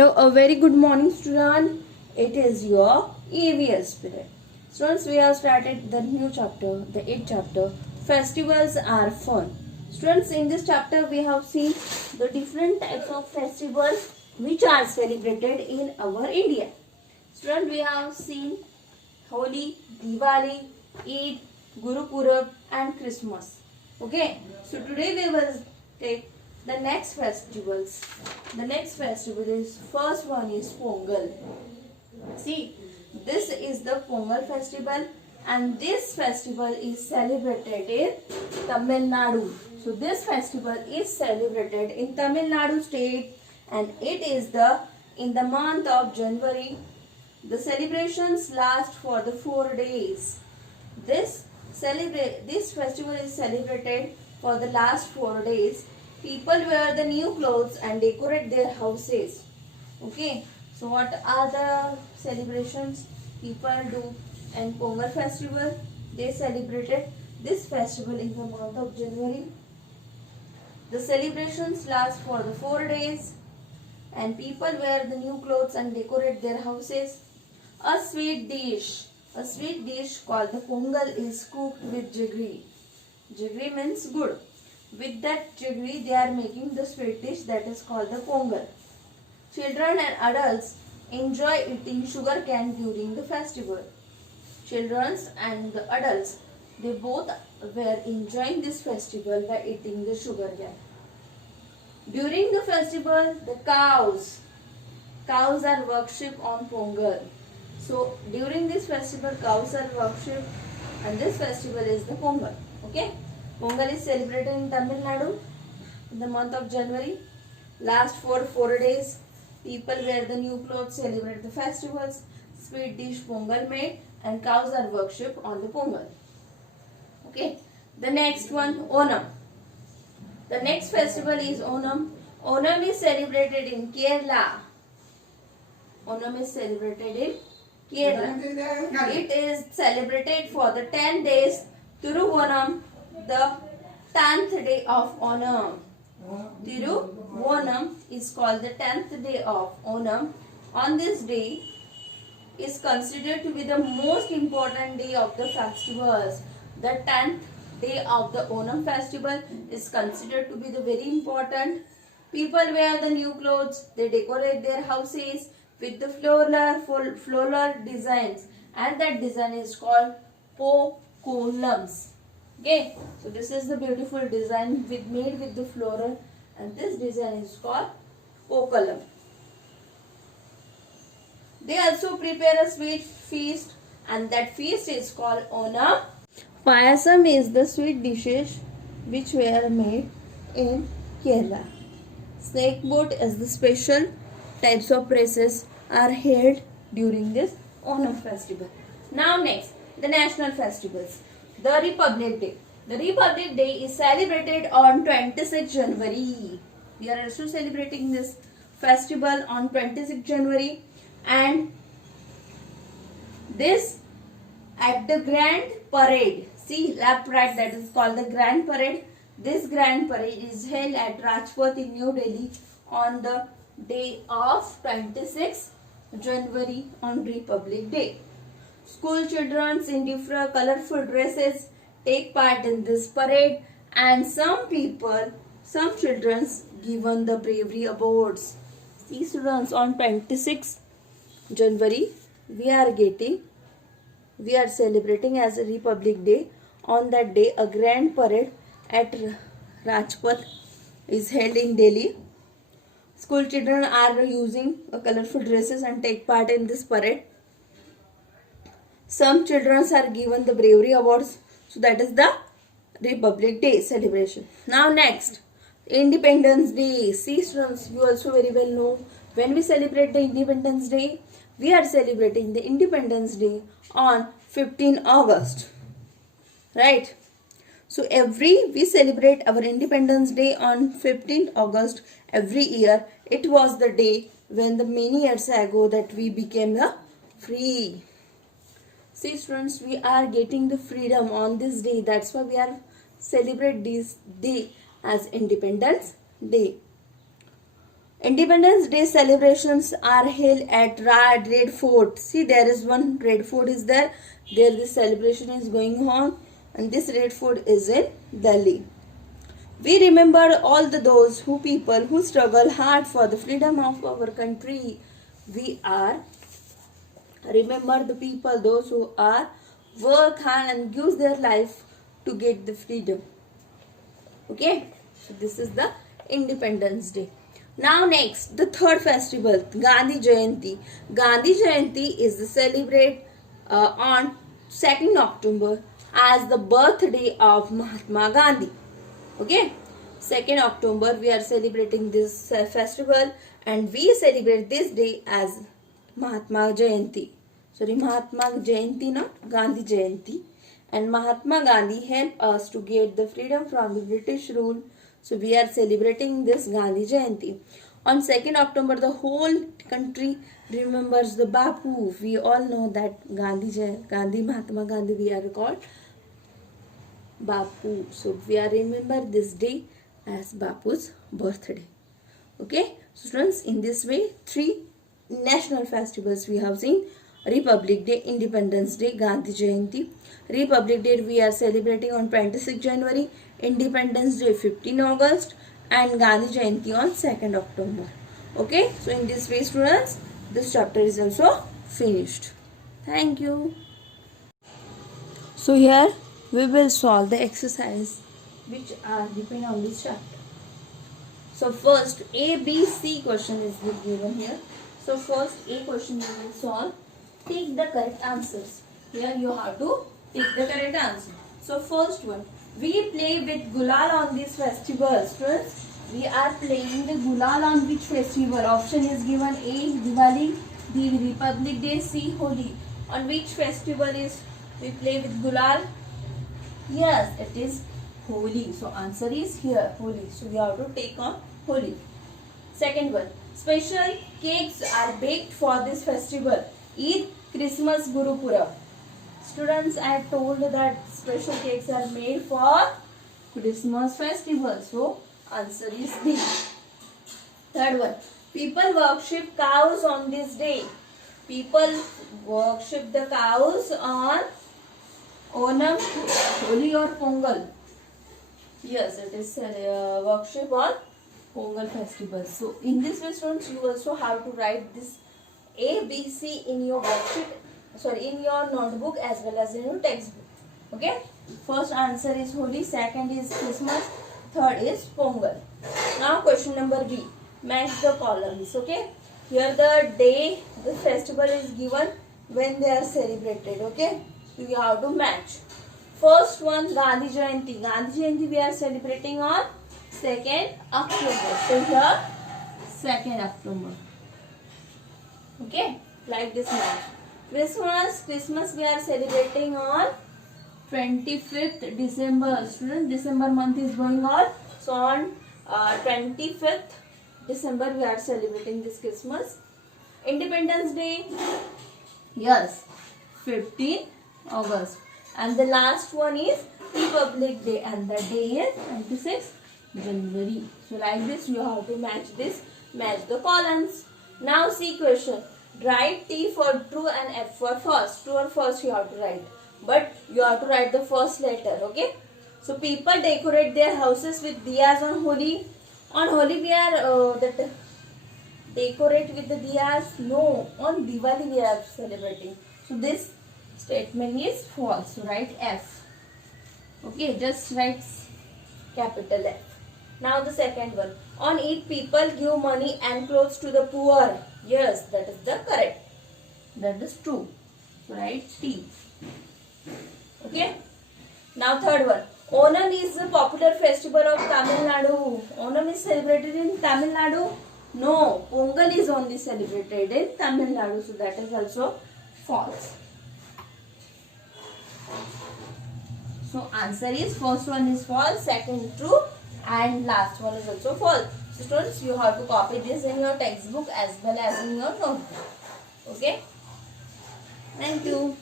Hello, a very good morning, student. It is your EVS period. Students, we have started the new chapter, the 8th chapter. Festivals are fun. Students, in this chapter, we have seen the different types of festivals which are celebrated in our India. Students, we have seen Holi, Diwali, Eid, Guru Purab, and Christmas. Okay, so today we will take the next festivals. The next festival is, first one is Pongal. See, this is the Pongal festival, and this festival is celebrated in Tamil Nadu. So this festival is celebrated in Tamil Nadu state, and it is in the month of January. The celebrations last for the 4 days. This festival is celebrated for the last 4 days. People wear the new clothes and decorate their houses. Okay, so what are the celebrations people do in Pongal festival? They celebrated this festival in the month of January. The celebrations last for the 4 days, and people wear the new clothes and decorate their houses. A sweet dish called the Pongal is cooked with jaggery. Jaggery means good. With that jaggery, they are making the sweet dish that is called the Pongal. Children and adults enjoy eating sugar cane during the festival. Children and the adults, they both were enjoying this festival by eating the sugar cane. During the festival, the cows are worshipped on Pongal. So during this festival, cows are worshipped, and this festival is the Pongal. Okay, Pongal is celebrated in Tamil Nadu in the month of January. Last for 4 days, people wear the new clothes, celebrate the festivals. Sweet dish Pongal made, and cows are worshipped on the Pongal. Okay, the next one, Onam. The next festival is Onam. Onam is celebrated in Kerala. Onam is celebrated in Kerala. It is celebrated for the 10 days. Thiruvonam, the 10th day of Onam. Thiruvonam is called the 10th day of Onam. On this day is considered to be the most important day of the festivals. The 10th day of the Onam festival is considered to be the very important. People wear the new clothes, they decorate their houses with the floral designs, and that design is called pokolams. Okay, so this is the beautiful design made with the floral, and this design is called pokolam. They also prepare a sweet feast, and that feast is called Onam. Payasam is the sweet dishes which were made in Kerala. Snake boat is the special types of races are held during this Onam festival. Now next, the national festivals. The Republic Day. The Republic Day is celebrated on 26 January. We are also celebrating this festival on 26 January, and this at the Grand Parade. See, left, right, that is called the Grand Parade. This Grand Parade is held at Rajpath in New Delhi on the day of 26 January on Republic Day. School children in different colorful dresses take part in this parade, and some children given the bravery awards. See students, on 26 January we are celebrating as a Republic Day. On that day, a grand parade at Rajpath is held in Delhi. School children are using colorful dresses and take part in this parade. Some children are given the bravery awards. So that is the Republic Day celebration. Now next, Independence Day. See students, you also very well know when we celebrate the Independence Day, we are celebrating the Independence Day on 15 August. Right? So we celebrate our Independence Day on 15th August every year. It was the day when the many years ago that we became free. See students, we are getting the freedom on this day. That's why we are celebrate this day as Independence Day. Independence Day celebrations are held at Red Fort. See, there is one Red Fort is there. There this celebration is going on, and this Red Fort is in Delhi. We remember all those people who struggle hard for the freedom of our country. We are remember the people, those who are work hard and gives their life to get the freedom. Okay, so this is the Independence Day. Now next, the third festival, Gandhi Jayanti. Gandhi Jayanti is celebrated on 2nd October as the birthday of Mahatma Gandhi. Okay, 2nd October we are celebrating this festival, and we celebrate this day as Mahatma Jayanti. Sorry, Mahatma Jayanti, not Gandhi Jayanti. And Mahatma Gandhi helped us to get the freedom from the British rule. So we are celebrating this Gandhi Jayanti. On 2nd October, the whole country remembers the Bapu. We all know that Gandhi, Mahatma Gandhi, we are called Bapu. So we are remember this day as Bapu's birthday. Okay, so students, in this way, 3 national festivals we have seen: Republic Day, Independence Day, Gandhi Jayanti. Republic Day we are celebrating on 26 January, Independence Day 15 August, and Gandhi Jayanti on 2nd October. Okay, so in this way, students, this chapter is also finished. Thank you. So here we will solve the exercise which are depend on this chapter. So first, A, B, C question is given here. So first A question we will solve. Take the correct answers. Here you have to take the correct answer. So first one, we play with Gulal on this festival. Students, we are playing the Gulal on which festival? Option is given: A, Diwali, B, Republic Day, C, Holi. On which festival is we play with Gulal? Yes, it is Holi. So answer is here, Holi. So we have to take on Holi. Second one, special cakes are baked for this festival: Eid, Christmas, Guru Purab. Students, I told that special cakes are made for Christmas festival. So answer is B. Third one, people worship cows on this day. People worship the cows on Onam, Holi or Pongal. Yes, it is worship on Pongal festival. So in this way, students, you also have to write this A, B, C in your worksheet, in your notebook as well as in your textbook. Okay. First answer is Holi, second is Christmas, third is Pongal. Now question number B. Match the columns. Okay. Here the day the festival is given when they are celebrated. Okay. So you have to match. First one, Gandhi Jayanti. Gandhi Jayanti we are celebrating on 2nd October. So here 2nd October. Okay, like this match. Christmas we are celebrating on 25th December. Student, December month is going on. So on 25th December we are celebrating this Christmas. Independence Day, yes, 15 August. And the last one is Republic Day, and the day is 26 January. So like this you have to match the columns. Now see question. Write T for true and F for false. True or false you have to write. But you have to write the first letter. Okay. So people decorate their houses with diyas on Holi. On Holi we are decorate with the diyas. No. On Diwali we are celebrating. So this statement is false. So write F. Okay. Just write capital F. Now the second one. On Eid, people give money and clothes to the poor. Yes, that is the correct. That is true. So write T. Okay. Now third one. Onam is a popular festival of Tamil Nadu. Onam is celebrated in Tamil Nadu? No. Pongal is only celebrated in Tamil Nadu. So that is also false. So answer is first one is false, second true, and last one is also false. So students, you have to copy this in your textbook as well as in your notebook. Okay. Thank you.